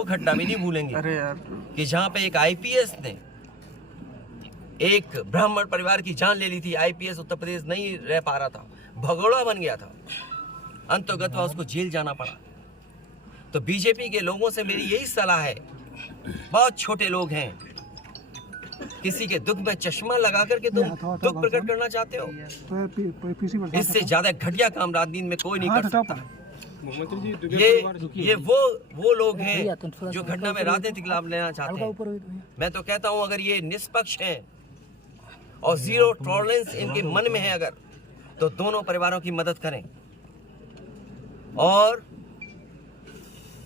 वो घटना भी नहीं भूलेंगे। अरे यार, कि जहाँ पे एक आईपीएस ने एक ब्राह्मण परिवार की जान ले ली थी। आईपीएस उत्तर प्रदेश नहीं रह पा रहा था, भगोड़ा बन गया था, अंतर्गत उसको जेल जाना पड़ा। तो बीजेपी के लोगों से मेरी यही सलाह है, बहुत छोटे लोग हैं, किसी के दुख में चश्मा लगा करके तुम दुख प्रकट करना चाहते हो, इससे ज्यादा घटिया काम राजनीति में कोई नहीं कर सकता। ये वो लोग हैं जो घटना में राजनीतिक लाभ लेना चाहते हैं। मैं तो कहता हूं, अगर ये निष्पक्ष हैं और जीरो टॉलरेंस इनके मन में है अगर, तो दोनों परिवारों की मदद करें और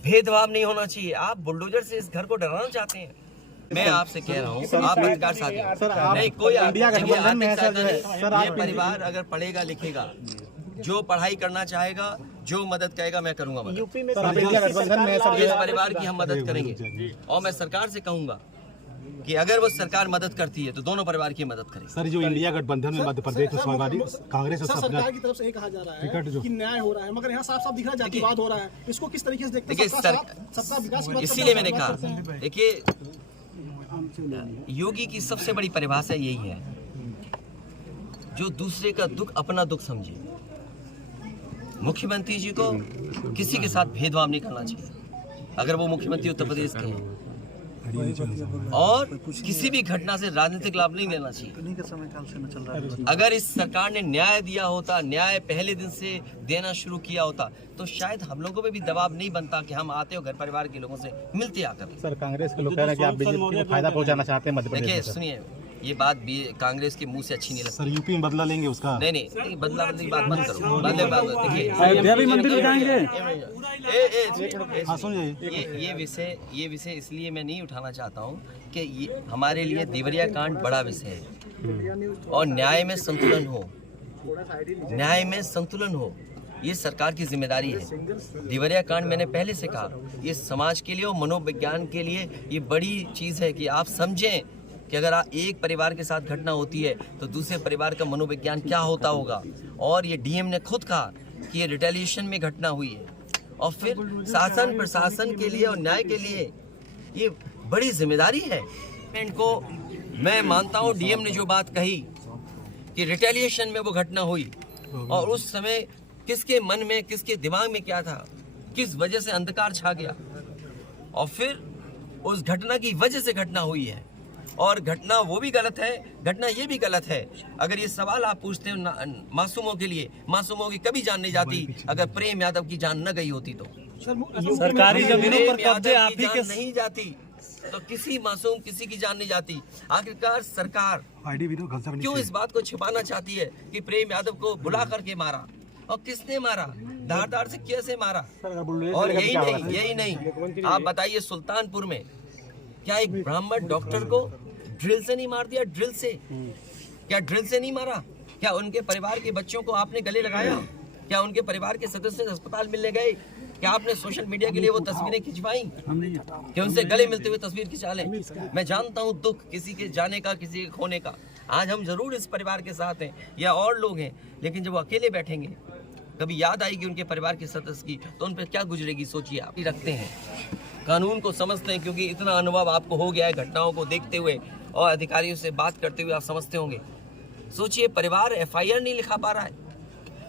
भेदभाव नहीं होना चाहिए। आप बुलडोजर से इस घर को डराना चाहते हैं। मैं आपसे कह रहा हूँ, आप पत्रकार साथी नहीं, कोई ये परिवार अगर पढ़ेगा लिखेगा, जो पढ़ाई करना चाहेगा, जो मदद करेगा, मैं करूंगा मदद। यूपी में इस परिवार की हम मदद करेंगे और मैं सरकार से कहूंगा कि अगर वो सरकार मदद करती है तो दोनों परिवार की मदद करें। सर, जो इंडिया गठबंधन में मध्य प्रदेश में समाजवादी कांग्रेस और सरकार की तरफ से ये कहा जा रहा है कि न्याय हो रहा है, मगर यहाँ साफ साफ दिख रहा है जातिवाद हो रहा है। इसको किस तरीके से देखते हैं? सबका विकास, इसीलिए मैंने कहा, देखिए योगी की सबसे बड़ी परिभाषा यही है, जो दूसरे का दुख अपना दुख समझे। मुख्यमंत्री जी को किसी के साथ भेदभाव नहीं करना चाहिए अगर वो मुख्यमंत्री उत्तर प्रदेश के हैं, और किसी भी घटना से राजनीतिक लाभ नहीं लेना चाहिए। अगर इस सरकार ने न्याय दिया होता, न्याय पहले दिन से देना शुरू किया होता, तो शायद हम लोगों पे भी दबाव नहीं बनता कि हम आते हो घर परिवार के लोगों से मिलते आकर। सर, कांग्रेस के लोग कह रहे हैं कि आप बीजेपी को फायदा पहुंचाना चाहते हैं मध्य प्रदेश में। देखिए सुनिए, ये बात भी कांग्रेस के मुंह से अच्छी नहीं लगती। सर, यूपी में बदला लेंगे उसका? नहीं, बदला बदली बात बंद करो। देखिए, ये विषय इसलिए मैं नहीं उठाना चाहता हूँ कि ये हमारे लिए देवरिया कांड बड़ा विषय है और न्याय में संतुलन हो, न्याय में संतुलन हो, ये सरकार की जिम्मेदारी है। देवरिया कांड मैंने पहले से कहा, ये समाज के लिए और मनोविज्ञान के लिए ये बड़ी चीज़ है कि आप समझें कि अगर एक परिवार के साथ घटना होती है तो दूसरे परिवार का मनोविज्ञान क्या होता होगा। और ये डीएम ने खुद कहा कि ये रिटेलिएशन में घटना हुई है, और फिर शासन प्रशासन के लिए और न्याय के लिए ये बड़ी जिम्मेदारी है। इनको मैं मानता हूँ, डीएम ने जो बात कही कि रिटेलिएशन में वो घटना हुई, और उस समय किसके मन में, किसके दिमाग में क्या था, किस वजह से अंधकार छा गया, और फिर उस घटना की वजह से घटना हुई है। और घटना वो भी गलत है, घटना ये भी गलत है। अगर ये सवाल आप पूछते हो मासूमों के लिए, मासूमों की कभी जान नहीं जाती। अगर प्रेम यादव की जान न गई होती तो सरकारी जमीनों पर कब्जे आप ही के नहीं जाती, तो किसी मासूम किसी की जान नहीं जाती। आखिरकार सरकार क्यों इस बात को छिपाना चाहती है कि प्रेम यादव को बुला करके मारा, और किसने मारा, धारदार से कैसे मारा। और यही नहीं, आप बताइए सुल्तानपुर में क्या एक ब्राह्मण डॉक्टर को ड्रिल से नहीं मार दिया? ड्रिल से क्या ड्रिल से नहीं मारा? क्या उनके परिवार के बच्चों को आपने गले लगाया? क्या उनके परिवार के सदस्य अस्पताल मिलने गए? क्या आपने सोशल मीडिया के लिए वो तस्वीरें खिंचवाई कि उनसे गले मिलते हुए तस्वीर खिंचा लें? मैं जानता हूँ दुख किसी के जाने का, किसी के खोने का। आज हम जरूर इस परिवार के साथ हैं या और लोग हैं, लेकिन जब वो अकेले बैठेंगे, कभी याद आएगी उनके परिवार के सदस्य की, तो उन पर क्या गुजरेगी सोचिए आप। रखते हैं, कानून को समझते हैं, क्योंकि इतना अनुभव आपको हो गया है घटनाओं को देखते हुए और अधिकारियों से बात करते हुए, आप समझते होंगे। सोचिए, परिवार एफआईआर नहीं लिखा पा रहा है,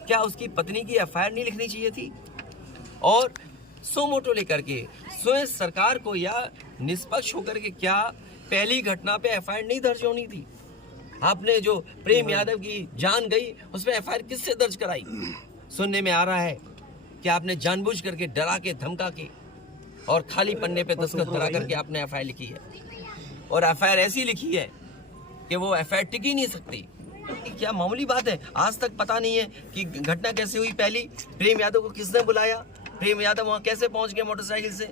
क्या उसकी पत्नी की एफआईआर नहीं लिखनी चाहिए थी? और सो मोटो लेकर के स्वयं सरकार को या निष्पक्ष होकर के क्या पहली घटना पे एफआईआर नहीं दर्ज होनी थी? आपने जो प्रेम यादव की जान गई उस पर एफआईआर किससे दर्ज कराई? सुनने में आ रहा है कि आपने जानबूझ करके डरा के, धमका के और खाली पन्ने पे दस्तखत करा करके आपने एफआईआर लिखी है, और एफआईआर ऐसी लिखी है कि वो एफआईआर टिक ही नहीं सकती। क्या मामूली बात है? आज तक पता नहीं है कि घटना कैसे हुई। पहली, प्रेम यादव को किसने बुलाया, प्रेम यादव वहाँ कैसे पहुँच गए मोटरसाइकिल से?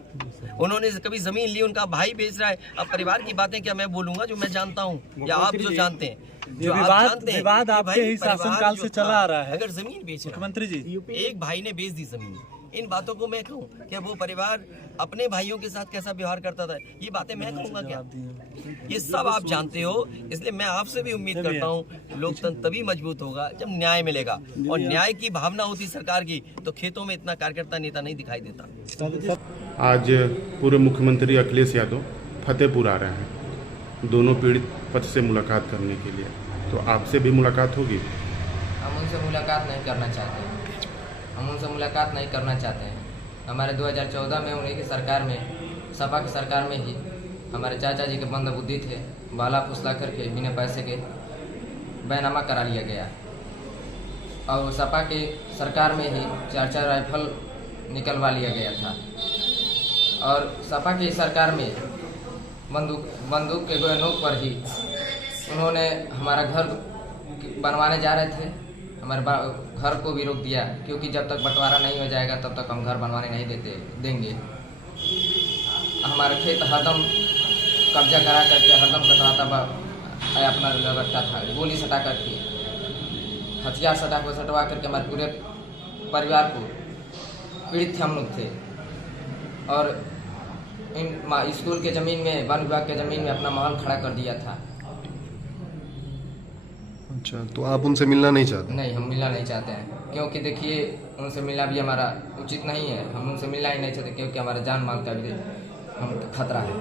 उन्होंने कभी जमीन ली, उनका भाई बेच रहा है। अब परिवार की बातें क्या मैं बोलूंगा जो मैं जानता हूँ, या आप जो जानते हैं, जो आप जानते हैं। विवाद आपके ही शासनकाल से चला आ रहा है। अगर जमीन बेच रहा है, मुख्यमंत्री जी, एक भाई ने बेच दी जमीन, इन बातों को मैं कहूँ कि वो परिवार अपने भाइयों के साथ कैसा व्यवहार करता था, ये बातें मैं कहूँगा क्या? ये सब आप जानते हो। इसलिए मैं आपसे भी उम्मीद करता हूँ लोकतंत्र तभी मजबूत होगा जब न्याय मिलेगा, और न्याय की भावना होती सरकार की तो खेतों में इतना कार्यकर्ता नेता नहीं दिखाई देता। आज पूर्व मुख्यमंत्री अखिलेश यादव फतेहपुर आ रहे हैं दोनों पीड़ित पक्ष से मुलाकात करने के लिए, तो आपसे भी मुलाकात होगी? हम उनसे मुलाकात नहीं करना चाहते हैं। हमारे 2014 में उन्हीं की सरकार में, सपा की सरकार में ही हमारे चाचा जी के मंदबुद्धि थे, बाला फुसला करके बिना पैसे के बैनामा करा लिया गया, और सपा की सरकार में ही 4-4 राइफल निकलवा लिया गया था, और सपा की सरकार में बंदूक के नोक पर ही उन्होंने हमारा घर बनवाने जा रहे थे, हमारे घर को भी रोक दिया, क्योंकि जब तक बंटवारा नहीं हो जाएगा तब तक हम घर बनवाने नहीं देंगे। हमारा खेत हरदम कब्जा करा करके हरदम कटवाता अपना रखता था, गोली सटा करके, हथियार सटवा करके हमारे पूरे परिवार को पीड़ित थे हम लोग थे, और इन स्कूल के ज़मीन में, वन विभाग के ज़मीन में अपना महल खड़ा कर दिया था। अच्छा, तो आप उनसे मिलना नहीं चाहते? नहीं, हम मिलना नहीं चाहते हैं, क्योंकि देखिए उनसे मिलना भी हमारा उचित नहीं है। हम उनसे मिलना ही नहीं चाहते, क्योंकि हमारा जान माल का भी हम खतरा है।